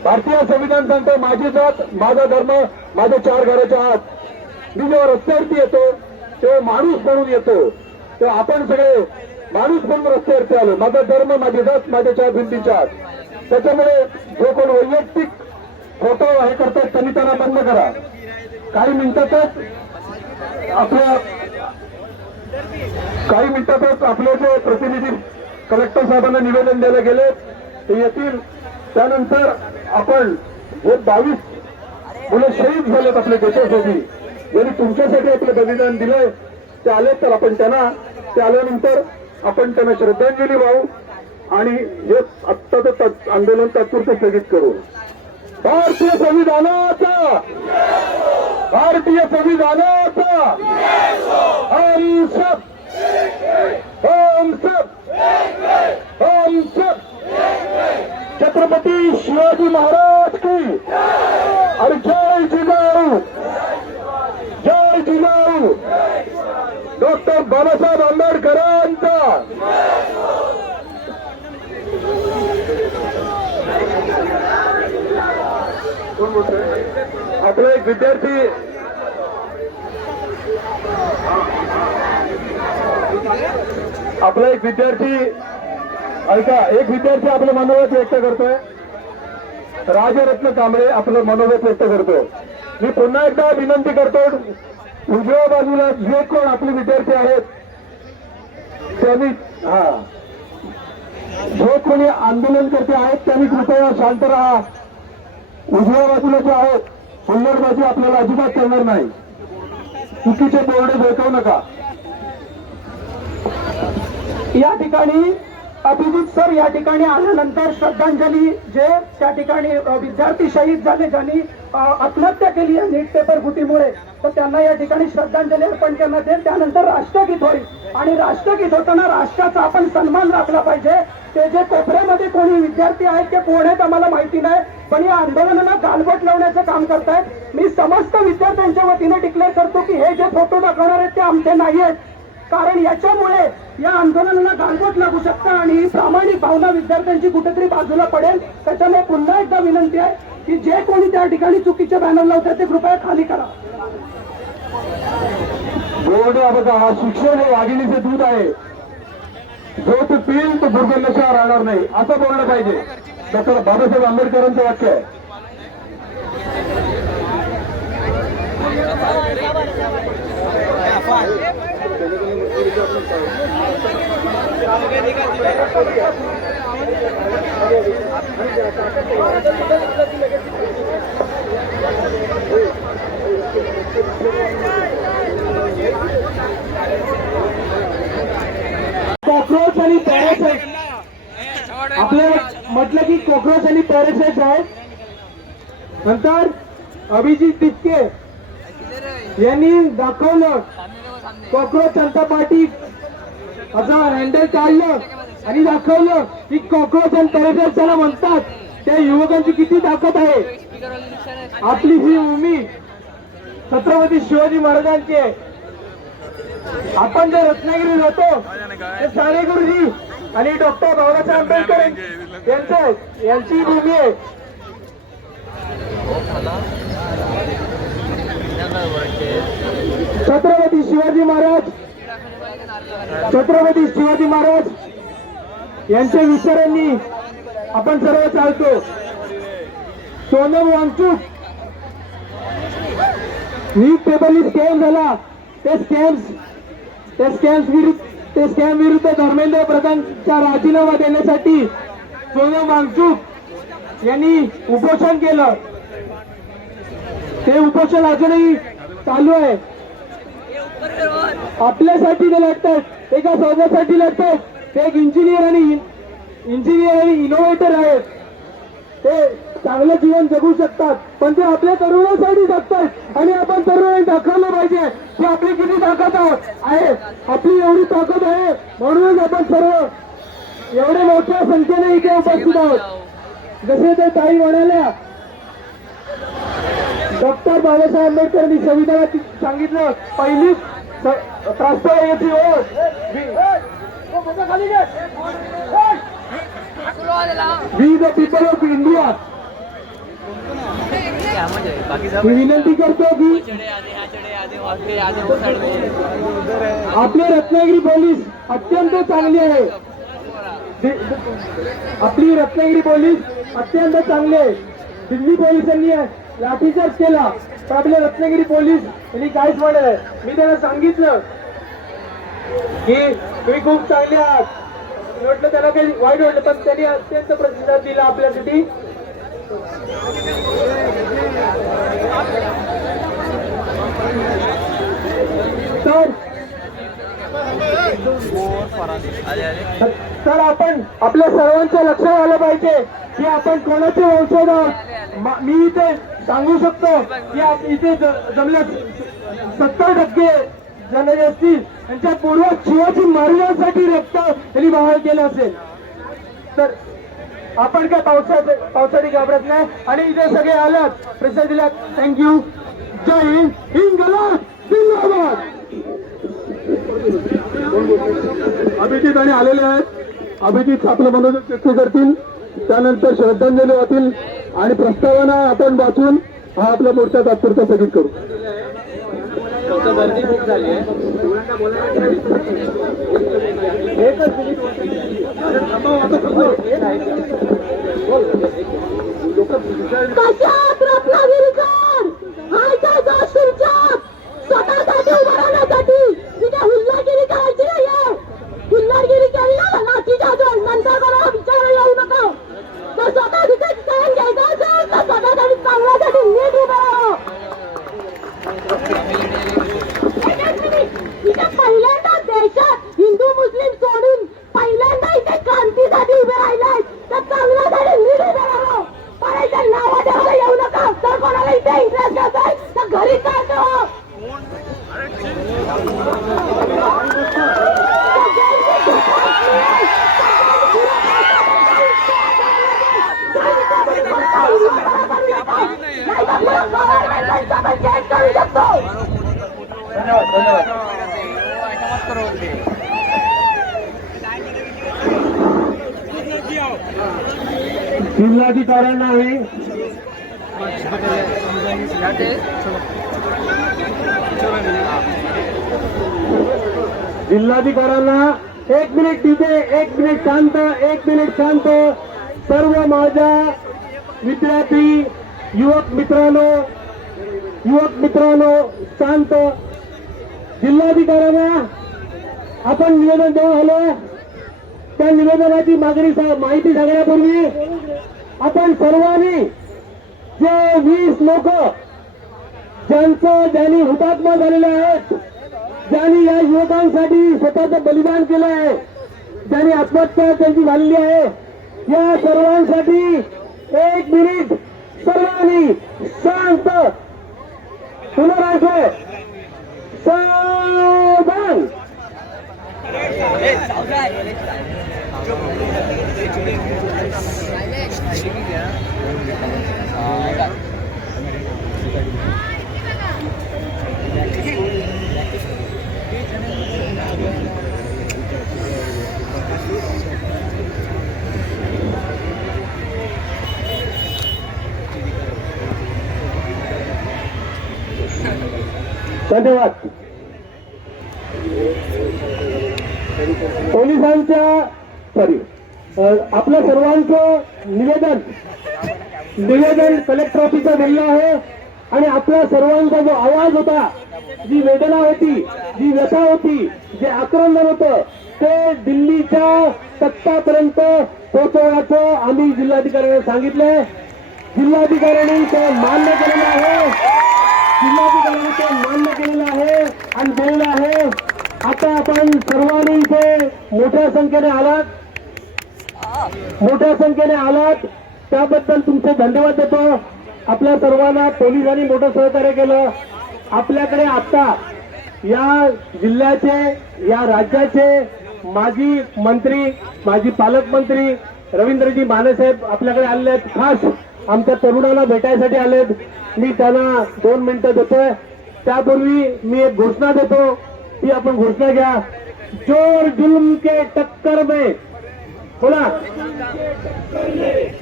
भारतीय संविधान सांगतं माझी जात माझा धर्म माझ्या चार घराच्या आत. मी जेव्हा रस्त्यावरती येतो तेव्हा माणूस म्हणून येतो, तेव्हा आपण सगळे माणूस म्हणून रस्त्यावरती आलो. माझा धर्म माझी जात माझ्या चार भिंतीच्या आत. त्याच्यामुळे जो कोण वैयक्तिक फोटो हे करतात त्यांनी त्यांना बंद करा. काही मिनिटातच आपले जे प्रतिनिधी कलेक्टर साहेबांना निवेदन द्यायला गेले ते येतील. त्यानंतर आपण जे 22 मुलं शहीद झालेत आपल्या देशासाठी, ज्यांनी तुमच्यासाठी आपलं बलिदान दिलंय ते आले तर आपण त्यांना ते आल्यानंतर आपण त्यांना श्रद्धांजली वाहू आणि हे आत्ताचं आंदोलन तात्पुरतं स्थगित करू. भारतीय संविधानाचा हम सब छत्रपती शिवाजी महाराज की और जय जिजाऊ डॉक्टर बाबासाहेब आंबेडकरांचा. आपला एक विद्यार्थी ऐका, एक विद्यार्थी आपलं मनोगत व्यक्त करतोय. राजरत्न कांबळे आपलं मनोगत व्यक्त करतोय. मी पुन्हा एकदा विनंती करतो, उजव्या बाजूला जे कोण आपले विद्यार्थी आहेत त्यांनी जे कोणी आंदोलनकर्ते आहेत त्यांनी कृपया शांत राहा. उजव्या बाजूला जे आहेत हुल्लडबाजी आपल्याला अजिबात करणार नाही. चुकीचे बोर्डे भेटवू नका. या ठिकाणी अभिजित सर या ठिकाणी आल्यानंतर श्रद्धांजली, जे त्या ठिकाणी विद्यार्थी शहीद झाले ज्यांनी आत्महत्या केली आहे नीट पेपर फुटीमुळे, तर त्यांना या ठिकाणी श्रद्धांजली अर्पण करण्यात येईल. त्यानंतर राष्ट्रगीत होईल आणि राष्ट्रगीत होताना राष्ट्राचा आपण सन्मान राखला पाहिजे. ते जे कोपऱ्यामध्ये कोणी विद्यार्थी आहेत ते कोण आहेत आम्हाला माहिती नाही, पण या आंदोलनाला गालबोट लावण्याचं काम करतायत. मी समस्त विद्यार्थ्यांच्या वतीने डिक्लेअर करतो की हे जे फोटो दाखवणार आहेत ते आमचे नाही आहेत, कारण याच्यामुळे या आंदोलनाला गालबोट लागू शकतं आणि प्रामाणिक भावना विद्यार्थ्यांची कुठेतरी बाजूला पडेल. त्याच्यामुळे पुन्हा एकदा विनंती आहे की जे कोणी त्या ठिकाणी चुकीचे बॅनर लावतात ते कृपया खाली करा. बोर्ड बघा, शिक्षण हे वाघिणीचे दूध आहे. जो तो पिईल तो दुर्गंधाशिवाय राहणार नाही असं बोललं पाहिजे. डॉक्टर बाबासाहेब आंबेडकरांचं वाक्य आहे. कॉक्रोच आणि पॅरासाइट आपल्याला म्हटलं की कॉक्रोच आणि पॅरासाइट आहेत. नंतर अभिजित तिटके यांनी दाखवलं कॉक्रोच जनता पार्टी असं हँडल काढलं आणि दाखवलं की कॉक्रोच आणि पॅरासाइट ज्याला म्हणतात त्या युवकांची किती ताकद आहे. आपली ही भूमी छत्रपती शिवाजी महाराजांची आहे. आपण जे रत्नागिरीत होतो ते साने गुरुजी आणि डॉक्टर बाबासाहेब आंबेडकर यांची भूमी आहे. छत्रपती शिवाजी महाराज छत्रपती शिवाजी महाराज यांच्या विचारांनी आपण सर्व चालतो. सोनम वांगचूक नीट पेपर स्कॅम झाला, ते स्कॅम विरुद्ध धर्मेंद्र प्रधानचा राजीनामा देण्यासाठी सोनम वांगचूक यांनी उपोषण केलं. ते उपोषण अजूनही चालू आहे. आपल्यासाठी ते लढतात, एका समाजासाठी लढतात. ते एक इंजिनियर आणि इनोव्हेटर आहेत. ते चांगलं जीवन जगू शकतात, पण ते आपल्या तरुणांसाठी जगतात. आणि आपण तरुणांनी दाखवलं पाहिजे की आपली किती ताकद आहे, आपली एवढी ताकद आहे. म्हणूनच आपण सर्व एवढ्या मोठ्या संख्येने इथे उपस्थित आहोत. जसे ते ताई म्हणाल्या, डॉक्टर बाबासाहेब आंबेडकरांनी संविधानात सांगितलं, पहिली प्रास्ताविकेची ओळ we the people of India. मी विनंती करतो की आपले रत्नागिरी पोलीस अत्यंत चांगली आहे. आपली रत्नागिरी पोलीस अत्यंत चांगली आहे. दिल्ली पोलिसांनी लाठीचार्ज केला, तर आपले रत्नागिरी पोलीस यांनी काहीच म्हणलं. मी त्यांना सांगितलं की तुम्ही खूप चांगले आहात. म्हटलं त्याला काही वाईट वाटलं, पण त्यांनी अत्यंत प्रतिसाद दिला आपल्यासाठी. तर आपण आपल्या सर्वांचं लक्षात आलं पाहिजे की आपण कोणाचे वंशज आहोत. मी इथे सांगू शकतो की इथे जमल्या 70% जनजास्ती यांच्या पूर्वज शिवाजी महाराजांसाठी रक्त त्यांनी बहाल केलं असेल. तर आपण काय पावसाळी घाबरत नाही. आणि इथे सगळे आलात, प्रतिसाद दिलात, थँक्यू. जय हिंद. हिंद जिंदाबाद. अभिजित आणि आलेले आहेत. अभिजित आपलं मनोरंजन व्यक्त करतील, त्यानंतर श्रद्धांजली वाहतील आणि प्रस्तावना आपण वाचून हा आपला मोर्चा तात्पुरता स्थगित करू. कशात रत्नागिरीकर हाय काय दोष तुमच्यात? स्वतःसाठी उभं राहण्यासाठी तिथे हुल्लागिरी करायची नाहीये. हुल्लागिरी केली ना लाठीच्या जोड, नंतर कोणाला विचार येऊ नका. तर स्वतः तिथे स्टँड घ्यायचा असेल तर स्वतःसाठी चांगल्यासाठी नीट उभं राहा. इथे पहिल्यांदा देशात हिंदू मुस्लिम सोडून पहिल्यांदा इथे क्रांतीसाठी उभे राहिले, तर चांगल्यासाठी नीट उभे राहा. पडायच्या नावा देवाला येऊ नका. तर कोणाला इथे इंटरेस्ट असेल तर घरी काय ठेवा. जिल्हाधिकाऱ्यांना जिल्हाधिकाऱ्यांना एक मिनिट तिथे, एक मिनिट शांत, एक मिनिट शांत. सर्व माझ्या विद्यार्थी युवक मित्रांनो शांत. जिल्हाधिकाऱ्यांना आपण निवेदन देऊन आलो. त्या निवेदनाची माहिती सांगण्यापूर्वी आपण सर्वांनी जे 20 लोक ज्यांनी हुतात्मा झालेले आहेत, ज्यांनी या युवकांसाठी स्वतःचं बलिदान केलं आहे, ज्यांनी आत्महत्या त्यांची झालेली आहे, या सर्वांसाठी एक मिनिट सर्वांनी शांत पुनराय सावधान. धन्यवाद. आपल्या सर्वांचं निवेदन कलेक्टर ऑफिसला दिलेलं आहे आणि आपल्या सर्वांचा जो आवाज होता, जी वेदना होती, जी व्यथा होती, जे आक्रंदन होतं, ते दिल्लीच्या तख्तापर्यंत पोहोचवण्याचं आम्ही जिल्हाधिकाऱ्यांना सांगितलंय. जिल्हाधिकाऱ्यांनी ते मान्य केलेलं आहे. जिल्हाधिकाऱ्यांनी ते मान्य केलेलं आहे आणि दिलेलं आहे. आता आपण सर्वांनी इथे मोठ्या संख्येने आलात त्याबद्दल तुमचे धन्यवाद देतो. आपल्या सर्वांना पोलिसांनी मोठं सहकार्य केलं. आपल्याकडे आता या जिल्ह्याचे, या राज्याचे माजी मंत्री, माजी पालकमंत्री रवींद्रजी मानेसाहेब आपल्याकडे आलेले आहेत. खास आमच्या तरुणाला भेटायसाठी आलेत. मी त्यांना 2 मिनिटं देतोय. त्यापूर्वी मी एक घोषणा देतो, ती आपण घोषणा घ्या. जोर जुल्म के टक्कर में, बोला,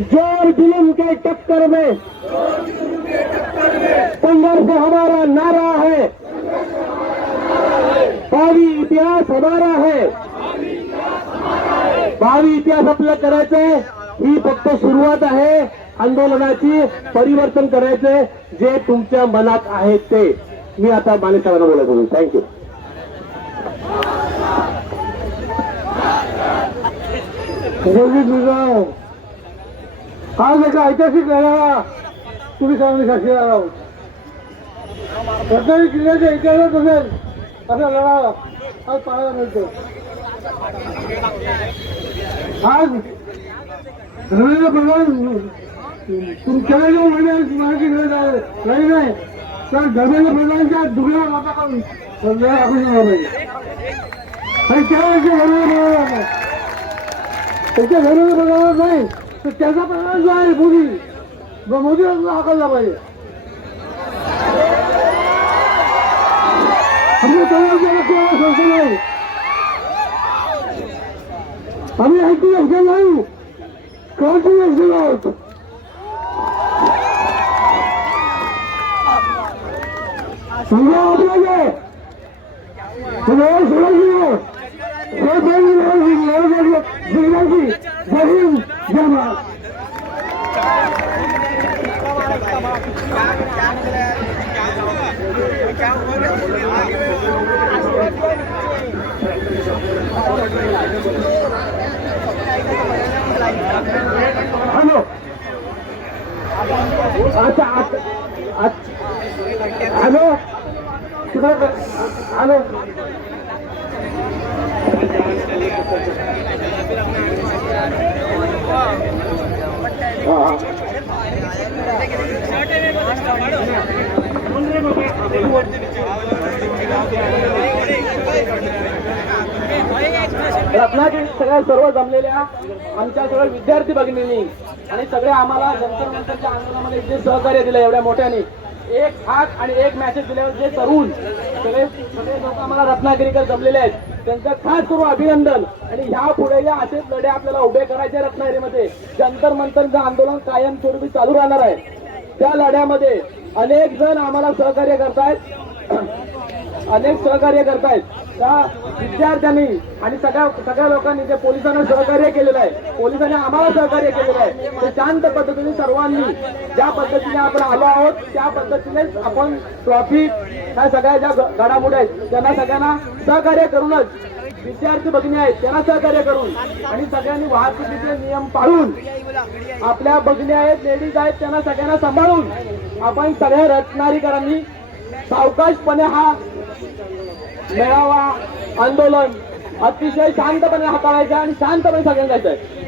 जोर जुल्म के टक्कर में संघर्ष हमारा नारा है, भावी इतिहास हमारा है. भावी इतिहास आपल्याला करायचंय. ही फक्त सुरुवात आहे आंदोलनाची. परिवर्तन करायचंय जे तुमच्या मनात आहे ते. मी आता मानेसाहेबांना बोलत होतो. थँक्यू. आज एका ऐतिहासिक लढा तुम्ही सर्वांनी साक्षीदार आहोत. रत्नागिरी जिल्ह्याच्या इतिहासात असेल असा लढा आज पाहायला मिळतो. आज धर्मेंद्र प्रधान तुमच्या मराठी लढी नाही तर धर्मेंद्र प्रधानांच्या दुर्गावर माता करून आकर्षण पाहिजे. आणि त्यावेळेस त्याच्या धर्मेंद्र प्रधानावर नाही तर त्याचा प्रधान जो आहे मोदी हाकलला पाहिजे. आपल्या तरुणाच्या संस्था नाही, आम्ही ऐकू असणार नाही, क्रांती असणार आहोत. समजा आपल्याला हॅलो, अच्छा हॅलो, हॅलो, रत्नागिरी सर्व जमलेल्या आमच्या सगळ्या विद्यार्थी भगिनींनी आणि सगळे आम्हाला जंतर मंतरच्या आंदोलनामध्ये जे सहकार्य दिलं एवढ्या मोठ्याने, एक हात आणि एक मेसेज दिल्यावर जे तरुण सगळे लोक आम्हाला रत्नागिरीकर जमलेले आहेत त्यांचं खास करून अभिनंदन. आणि ह्या पुढे या असेच लढे आपल्याला उभे करायचे रत्नागिरीमध्ये. जंतर मंतरचं आंदोलन कायमस्वरूपी चालू राहणार आहे. त्या लढ्यामध्ये अनेक जण आम्हाला सहकार्य करतायत, त्या विद्यार्थ्यांनी आणि सगळ्या लोकांनी जे पोलिसांना सहकार्य केलेलं आहे, पोलिसांनी आम्हाला सहकार्य केलेलं आहे, ते शांत पद्धतीने सर्वांनी ज्या पद्धतीने आपण आलो आहोत त्या पद्धतीनेच आपण ट्रॉफिक ह्या सगळ्या ज्या घडामोडी आहेत त्यांना सगळ्यांना सहकार्य करूनच, विद्यार्थी भगिनी आहेत त्यांना सहकार्य करून आणि सगळ्यांनी वाहतुकीचे नियम पाळून, आपल्या भगिनी आहेत, लेडीज आहेत, त्यांना सगळ्यांना सांभाळून आपण सगळ्या रत्नागिरीकरांनी सावकाशपणे हा मेळावा आंदोलन अतिशय शांतपणे हाताळायचं आणि शांतपणे सगळ्यांना जायचं आहे.